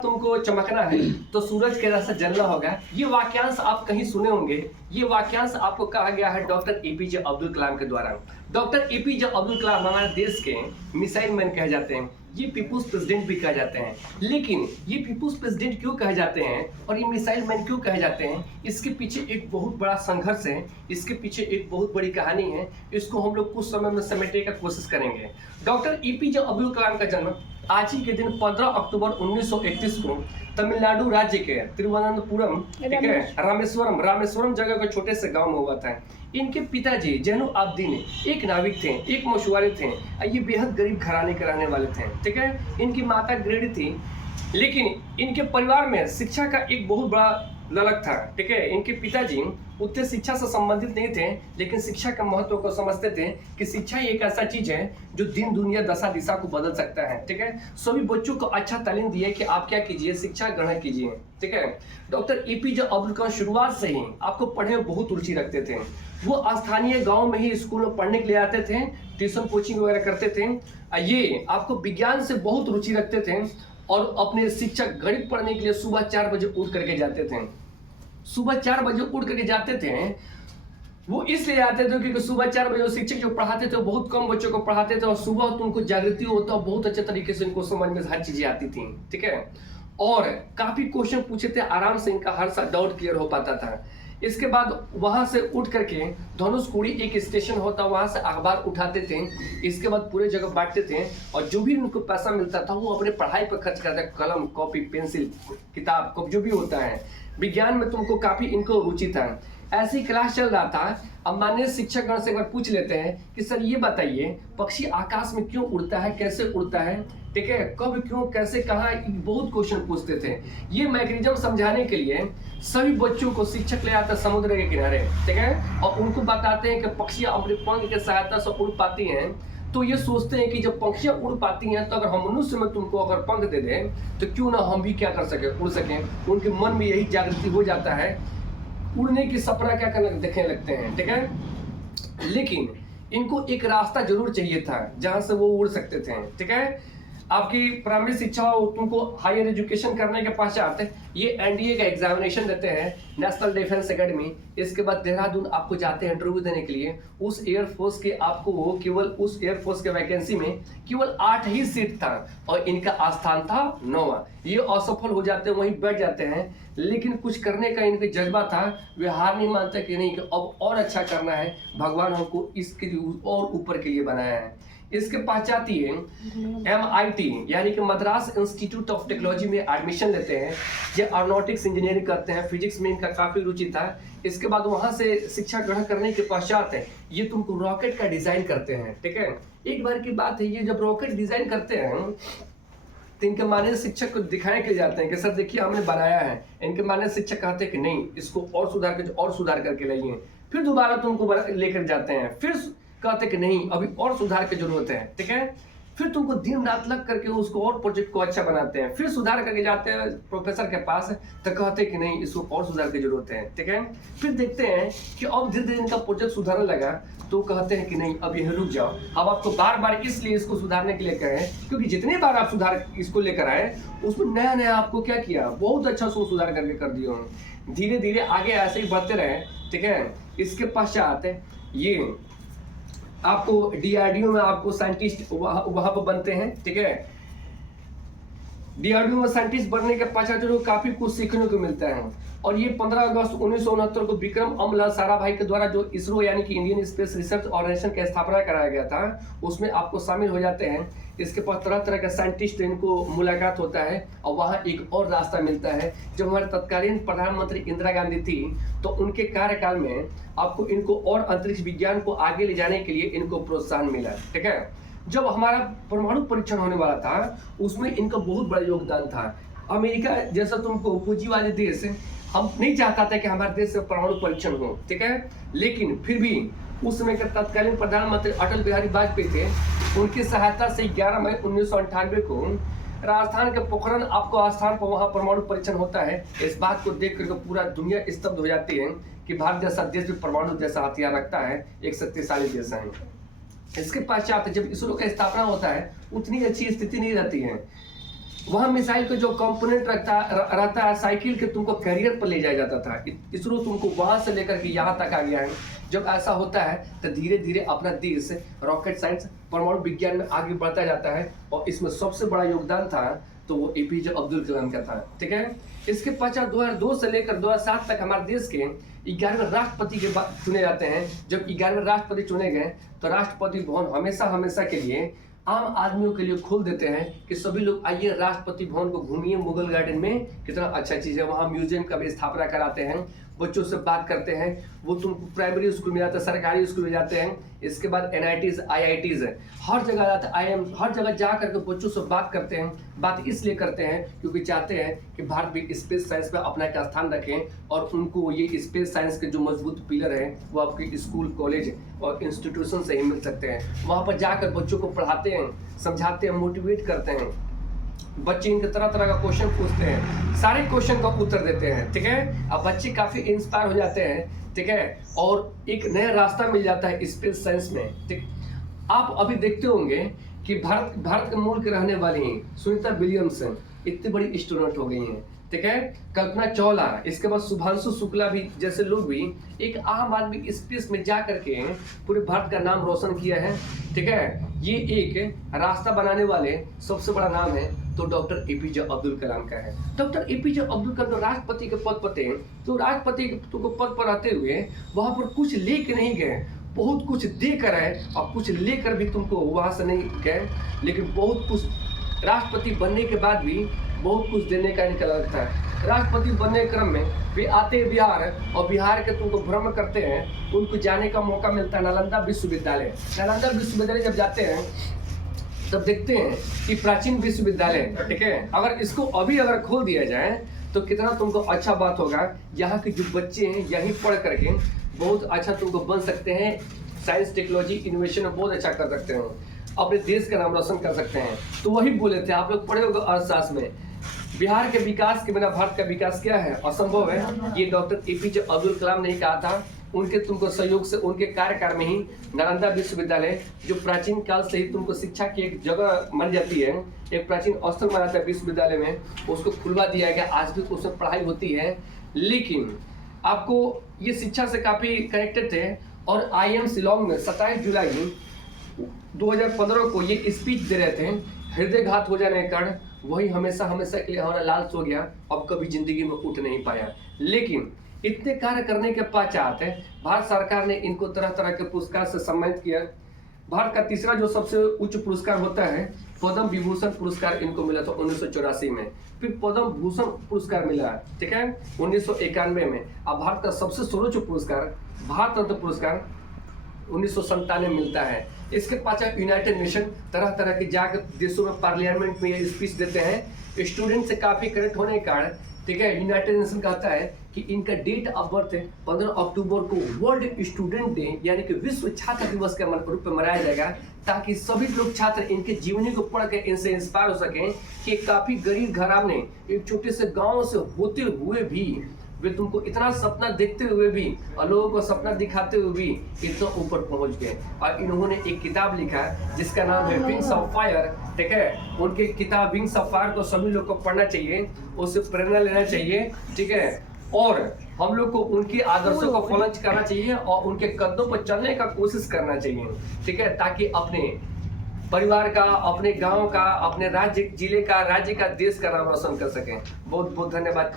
तुमको चमकना है तो सूरज के रास्ते जलना होगा। ये वाक्यांश आप कहीं सुने होंगे। ये वाक्यांश आपको कहा गया है डॉक्टर एपीजे अब्दुल कलाम के द्वारा। डॉक्टर एपीजे अब्दुल कलाम हमारे देश के मिसाइल मैन कहे जाते हैं। ये पीपुल्स प्रेसिडेंट भी कहे जाते हैं। लेकिन ये पीपुल्स प्रेसिडेंट क्यों कहे जाते हैं और ये मिसाइल मैन क्यों कहे जाते हैं, इसके पीछे एक बहुत बड़ा संघर्ष है। इसके पीछे एक बहुत बड़ी कहानी है। इसको हम लोग कुछ समय में समेटने का कोशिश करेंगे। डॉक्टर एपीजे अब्दुल कलाम का जन्म आज ही के दिन 15 अक्टूबर 1931 को तमिलनाडु राज्य के तिरुवनंतपुरम, ठीक है, रामेश्वरम जगह के छोटे से गांव में हुआ था। इनके पिताजी जैनुल आबदीन एक नाविक थे, एक मछुआरे थे। ये बेहद गरीब घराने के रहने वाले थे, ठीक है। इनकी माता गृहिणी थी, लेकिन इनके परिवार में शिक्षा का एक बहुत बड़ा ललक था, ठीक है। इनके पिताजी उतने शिक्षा से संबंधित नहीं थे, लेकिन शिक्षा का महत्व को समझते थे कि शिक्षा एक ऐसा चीज है जो दिन दुनिया दशा दिशा को बदल सकता है, ठीक है। सभी बच्चों को अच्छा तालीम दिए कि आप क्या कीजिए, शिक्षा ग्रहण कीजिए, ठीक है। डॉक्टर एपीजे अब्दुल कलाम शुरुआत से ही आपको पढ़ने में बहुत रुचि रखते थे। वो स्थानीय गाँव में ही स्कूल में पढ़ने के लिए आते थे, ट्यूशन कोचिंग वगैरह करते थे। ये आपको विज्ञान से बहुत रुचि रखते थे और अपने शिक्षक गणित पढ़ने के लिए सुबह 4 बजे उठ करके जाते थे। सुबह 4 बजे उठ करके जाते थे। वो इसलिए जाते थे क्योंकि सुबह 4 बजे शिक्षक जो पढ़ाते थे बहुत कम बच्चों को पढ़ाते थे और सुबह तो उनको जागृति होता और बहुत अच्छे तरीके से इनको समझ में हर चीजें आती थी, ठीक है। और काफी क्वेश्चन पूछे थे, आराम से इनका हर डाउट क्लियर हो पाता था। इसके बाद वहां से उठ करके धनुषकोडी एक स्टेशन होता, वहां से अखबार उठाते थे। इसके बाद पूरे जगह बांटते थे और जो भी उनको पैसा मिलता था वो अपने पढ़ाई पर खर्च करते, कलम, कॉपी, पेंसिल, किताब, कब जो भी होता है। विज्ञान में तुमको काफी इनको रुचि था। ऐसी क्लास चल रहा था। अब माननीय शिक्षकगण से एक बार पूछ लेते हैं कि सर ये बताइए, पक्षी आकाश में क्यों उड़ता है, कैसे उड़ता है, ठीक है, कब, क्यों, कैसे, कहाँ, बहुत क्वेश्चन पूछते थे। ये मैकेनिज्म समझाने के लिए सभी बच्चों को शिक्षक ले आते समुद्र के किनारे, ठीक है, और उनको बताते हैं कि पक्षियां अपने पंख के सहायता से उड़ पाती हैं। तो ये सोचते हैं कि जब पक्षियां उड़ पाती हैं तो अगर हम मनुष्य में तुमको अगर पंख दे दें तो क्यों ना हम भी क्या कर सके, उड़ सकें। उनके मन में यही जागृति हो जाता है, उड़ने की सपना क्या करने देखने लगते हैं, ठीक है। लेकिन इनको एक रास्ता जरूर चाहिए था जहां से वो उड़ सकते थे, ठीक है। आपकी प्राइमरी शिक्षा तुमको हायर एजुकेशन करने के पश्चात ये एनडीए का एग्जामिनेशन देते हैं, नेशनल डिफेंस एकेडमी। इसके बाद देहरादून आपको जाते हैं इंटरव्यू देने के लिए। उस एयरफोर्स के आपको केवल उस एयरफोर्स के वैकेंसी में केवल 8 ही सीट था और इनका स्थान था 9वां। ये असफल हो जाते हैं, वहीं बैठ जाते हैं। लेकिन कुछ करने का इनका जज्बा था, वे हार नहीं मानते कि नहीं कि अब और अच्छा करना है, भगवान हमको इसके और ऊपर के लिए बनाया है। इसके पश्चात ही MIT यानी कि मद्रास इंस्टीट्यूट ऑफ टेक्नोलॉजी में एडमिशन लेते हैं। ये एरोनॉटिक्स इंजीनियरिंग करते हैं, फिजिक्स में इनका काफी रुचि था। इसके बाद वहां से शिक्षा ग्रहण करने के पश्चात ये तुमको रॉकेट का डिजाइन करते हैं, ठीक है। एक बार की बात है, ये जब रॉकेट डिजाइन करते हैं तो इनके माननीय शिक्षक को दिखाने के लिए जाते हैं कि सर देखिए हमने बनाया है। इनके माननीय शिक्षक कहते हैं कि नहीं, इसको और सुधार करके लाइए। फिर दोबारा तुमको लेकर जाते हैं, फिर कहते कि नहीं अभी और सुधार की जरूरत है, ठीक है। फिर तुमको दिन रात लग करके उसको और प्रोजेक्ट को अच्छा बनाते हैं। फिर सुधार करके जाते हैं प्रोफेसर के पास तो कहते हैं कि नहीं इसको और सुधार की जरूरत है, ठीक है। फिर देखते हैं कि अब धीरे धीरे इनका प्रोजेक्ट सुधारने लगा तो कहते हैं कि नहीं अब यह रुक जाओ। अब आपको बार बार इसलिए इसको सुधारने के लिए कहें क्योंकि जितने बार आप सुधार इसको लेकर आए उसमें नया नया आपको क्या किया, बहुत अच्छा सुधार करके कर दिया। धीरे धीरे आगे ऐसे ही बढ़ते रहे, ठीक है। इसके पश्चात ये आपको DRDO में आपको साइंटिस्ट वहां पर बनते हैं, ठीक है। DRDO में साइंटिस्ट बनने के पश्चात जो काफी कुछ सीखने को मिलता है। और ये 15 अगस्त 1969 को विक्रम अम्ल साराभाई के द्वारा जो इसरो यानी कि इंडियन स्पेस रिसर्च ऑर्गेनाइजेशन की स्थापना कराया गया था, उसमें आपको शामिल हो जाते हैं। इसके पास तरह तरह के साइंटिस्ट इनको मुलाकात होता है और वहाँ एक और रास्ता मिलता है। जब हमारे तत्कालीन प्रधानमंत्री इंदिरा गांधी थी तो उनके कार्यकाल में आपको इनको और अंतरिक्ष विज्ञान को आगे ले जाने के लिए इनको प्रोत्साहन मिला, ठीक है। जब हमारा परमाणु परीक्षण होने वाला था उसमें इनका बहुत बड़ा योगदान था। अमेरिका जैसा तुमको पूंजीवादी देश हम नहीं चाहता था कि हमारे देश से परमाणु परीक्षण हो, ठीक है। लेकिन फिर भी उस समय के तत्कालीन प्रधानमंत्री अटल बिहारी वाजपेयी थे, उनकी सहायता से 11 मई 1998 को राजस्थान के पोखरण आपको स्थान पर वहां परमाणु परीक्षण होता है। इस बात को देख करके पूरा दुनिया स्तब्ध हो जाती है कि भारत जैसा देश भी परमाणु जैसा हथियार रखता है, एक शक्तिशाली देश है। इसके पश्चात जब इसरो का स्थापना होता है उतनी अच्छी स्थिति नहीं रहती है। वहाँ मिसाइल का जो कंपोनेंट रहता है साइकिल के तुमको कैरियर पर ले जाया जाता था। इसरो तुमको वहाँ से लेकर के यहाँ तक आ गया है। जब ऐसा होता है तो धीरे धीरे अपना देश रॉकेट साइंस परमाणु विज्ञान में आगे बढ़ता जाता है, और इसमें सबसे बड़ा योगदान था तो वो एपीजे अब्दुल कलाम का था। ठीक है, इसके पश्चात 2002 से लेकर 2007 तक हमारे देश के 11वें राष्ट्रपति के चुने जाते हैं। जब 11वें राष्ट्रपति चुने गए तो राष्ट्रपति भवन हमेशा हमेशा के लिए आम आदमियों के लिए खोल देते हैं कि सभी लोग आइए राष्ट्रपति भवन को घूमिए, मुगल गार्डन में कितना अच्छा चीज़ है। वहाँ म्यूजियम का भी स्थापना कराते हैं, बच्चों से बात करते हैं। वो तुम प्राइमरी स्कूल में जाते हैं, सरकारी स्कूल में जाते हैं, इसके बाद NITs IITs है, हर जगह जाते IIM, हर जगह जा करके बच्चों से बात करते हैं। बात इसलिए करते हैं क्योंकि चाहते हैं कि भारत भी स्पेस साइंस में अपना एक स्थान रखें, और उनको ये स्पेस साइंस के जो मजबूत पिलर है वो आपके स्कूल कॉलेज और इंस्टीट्यूशन से ही मिल सकते हैं। वहाँ पर जाकर बच्चों को पढ़ाते हैं, समझाते हैं, मोटिवेट करते हैं। बच्चे इनके तरह तरह का क्वेश्चन पूछते हैं, सारे क्वेश्चन का उत्तर देते हैं। ठीक है, अब बच्चे काफ़ी इंस्पायर हो जाते हैं। ठीक है, और एक नया रास्ता मिल जाता है स्पेस साइंस में। ठीक, आप अभी देखते होंगे कि भारत के मूल के रहने वाली सुनीता विलियम्स इतनी बड़ी स्टूडेंट हो गई हैं। ठीक है, कल्पना चावला, इसके बाद शुभांशु शुक्ला भी जैसे लोग भी एक आम आदमी स्पेस में जा करके पूरे भारत का नाम रोशन किया है। ठीक है, ये एक रास्ता बनाने वाले सबसे बड़ा नाम है तो डॉक्टर एपीजे अब्दुल कलाम का है। डॉक्टर एपीजे अब्दुल कलाम तो राष्ट्रपति के पद पर थे, तो राष्ट्रपति के पद पर रहते हुए वहां पर कुछ लेके नहीं गए, बहुत कुछ देकर आए, और कुछ लेकर भी तुमको वहां से नहीं गए, लेकिन बहुत कुछ राष्ट्रपति बनने के बाद भी बहुत कुछ देने का इनका लगता है। राष्ट्रपति बनने के क्रम में वे आते बिहार, और बिहार के तुमको भ्रमण करते हैं, उनको जाने का मौका मिलता है नालंदा विश्वविद्यालय। नालंदा विश्वविद्यालय जब जाते हैं तब देखते हैं कि प्राचीन विश्वविद्यालय, ठीक है, अगर इसको अगर खोल दिया जाए तो कितना तुमको अच्छा बात होगा। यहाँ के जो बच्चे हैं यहीं पढ़ करके बहुत अच्छा तुमको बन सकते हैं, साइंस टेक्नोलॉजी इनोवेशन में बहुत अच्छा कर सकते हैं, अपने देश का नाम रोशन कर सकते हैं। तो वही बोले थे, आप लोग पढ़े होंगे अर्थशास्त्र में, बिहार के विकास के बिना भारत का विकास क्या है, असंभव है। ये डॉक्टर एपीजे अब्दुल कलाम ने कहा था। उनके तुमको सहयोग से, उनके कार्यकाल में ही नालंदा विश्वविद्यालय, जो प्राचीन काल से ही तुमको शिक्षा की एक जगह मान जाती है, एक प्राचीन स्थल माना था विश्वविद्यालय में, उसको खुलवा दिया गया। आज भी उसमें पढ़ाई होती है, लेकिन आपको ये शिक्षा से काफ़ी कनेक्टेड थे। और IIM शिलोंग में 27 जुलाई 2015 को ये स्पीच दे रहे थे, हृदयघात हो जाने के कारण वही हमेशा हमेशा के लिए हमारा लाल सो गया, अब कभी जिंदगी में उठ नहीं पाया। लेकिन इतने कार्य करने के पश्चात भारत सरकार ने इनको तरह तरह के पुरस्कार से सम्मानित किया। भारत का तीसरा जो सबसे उच्च पुरस्कार होता है पद्म विभूषण पुरस्कार इनको मिला था 1984 में, फिर पद्म भूषण पुरस्कार मिला, ठीक है, 1991 में। अब भारत का सबसे सर्वोच्च पुरस्कार भारत रत्न पुरस्कार 1997 मिलता है। इसके पश्चात यूनाइटेड नेशन तरह तरह के जाकर देशों में पार्लियामेंट में ये स्पीच देते हैं। स्टूडेंट से काफ़ी कनेक्ट होने के कारण, ठीक है, यूनाइटेड नेशन कहता है कि इनका डेट ऑफ बर्थ 15 अक्टूबर को वर्ल्ड स्टूडेंट डे यानी कि विश्व छात्र दिवस के रूप में मनाया जाएगा, ताकि सभी लोग छात्र इनके जीवनी को पढ़ के इनसे इंस्पायर हो सकें कि काफ़ी गरीब घराने एक छोटे से गाँव से होते हुए भी वे तुमको इतना सपना देखते हुए भी और लोगों को सपना दिखाते हुए भी इतना ऊपर पहुंच गए। और इन्होंने एक किताब लिखा जिसका नाम है विंग्स ऑफ फायर, ठीक है। उनकी किताब विंग्स ऑफ फायर को सभी लोग को पढ़ना चाहिए, उससे प्रेरणा लेना चाहिए, ठीक है, और हम लोग को उनके आदर्शों को फॉलो करना चाहिए और उनके कदमों पर चलने का कोशिश करना चाहिए, ठीक है, ताकि अपने परिवार का, अपने गांव का, अपने राज्य, जिले का, राज्य का, देश का नाम रोशन कर सकें। बहुत बहुत धन्यवाद।